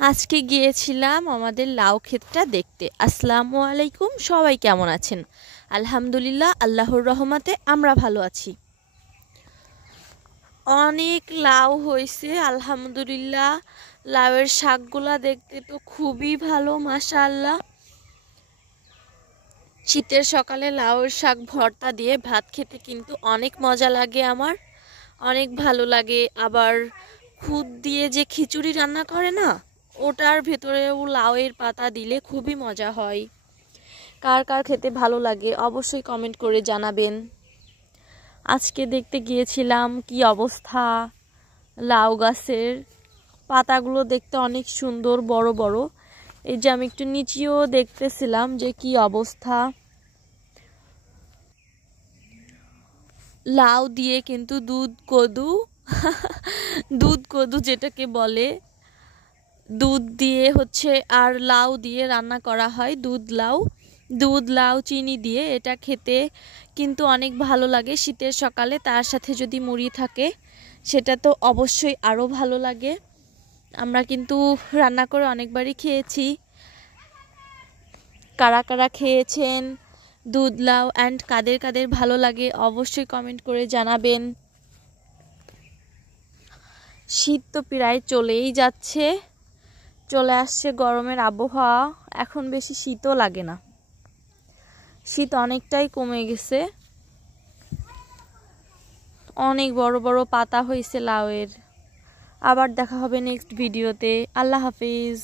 আজকে গিয়েছিলাম আমাদের লাউ ক্ষেতটা দেখতে। আসসালামু আলাইকুম, সবাই কেমন আছেন? আলহামদুলিল্লাহ, আল্লাহর রহমতে আমরা ভালো আছি। অনেক লাউ হয়েছে আলহামদুলিল্লাহ। লাউয়ের শাকগুলা দেখতে তো খুবই ভালো, মাশাআল্লাহ। শীতের সকালে লাউয়ের শাক ভর্তা দিয়ে ভাত খেতে কিন্তু অনেক মজা লাগে, আমার অনেক ভালো লাগে। আবার খুদ দিয়ে যে খিচুড়ি রান্না করে না, ওটার ভেতরেও লাউয়ের পাতা দিলে খুবই মজা হয়। কার কার খেতে ভালো লাগে অবশ্যই কমেন্ট করে জানাবেন। আজকে দেখতে গিয়েছিলাম কি অবস্থা, লাউ গাছের পাতাগুলো দেখতে অনেক সুন্দর, বড় বড়। এই যে আমি একটু নিচেও দেখতেছিলাম যে কি অবস্থা। লাউ দিয়ে কিন্তু দুধ কদু দুধ কদু যেটাকে বলে, দুধ দিয়ে আর লাউ দিয়ে রান্না করা হয়। দুধ লাউ চিনি দিয়ে এটা খেতে কিন্তু অনেক ভালো লাগে শীতের সকালে। তার সাথে যদি মুড়ি থাকে সেটা তো অবশ্যই আরও ভালো লাগে। আমরা কিন্তু রান্না করে অনেকবারই খেয়েছি। কারা কারা খেয়েছেন দুধ লাউ অ্যান্ড কাদের কাদের ভালো লাগে অবশ্যই কমেন্ট করে জানাবেন। শীত তো প্রায় চলেই যাচ্ছে, চলে আসছে গরমের আবহাওয়া। এখন বেশি শীতও লাগে না, শীত অনেকটাই কমে গেছে। অনেক বড় বড় পাতা হয়েছে লাউয়ের। আবার দেখা হবে নেক্সট ভিডিওতে। আল্লাহ হাফিজ।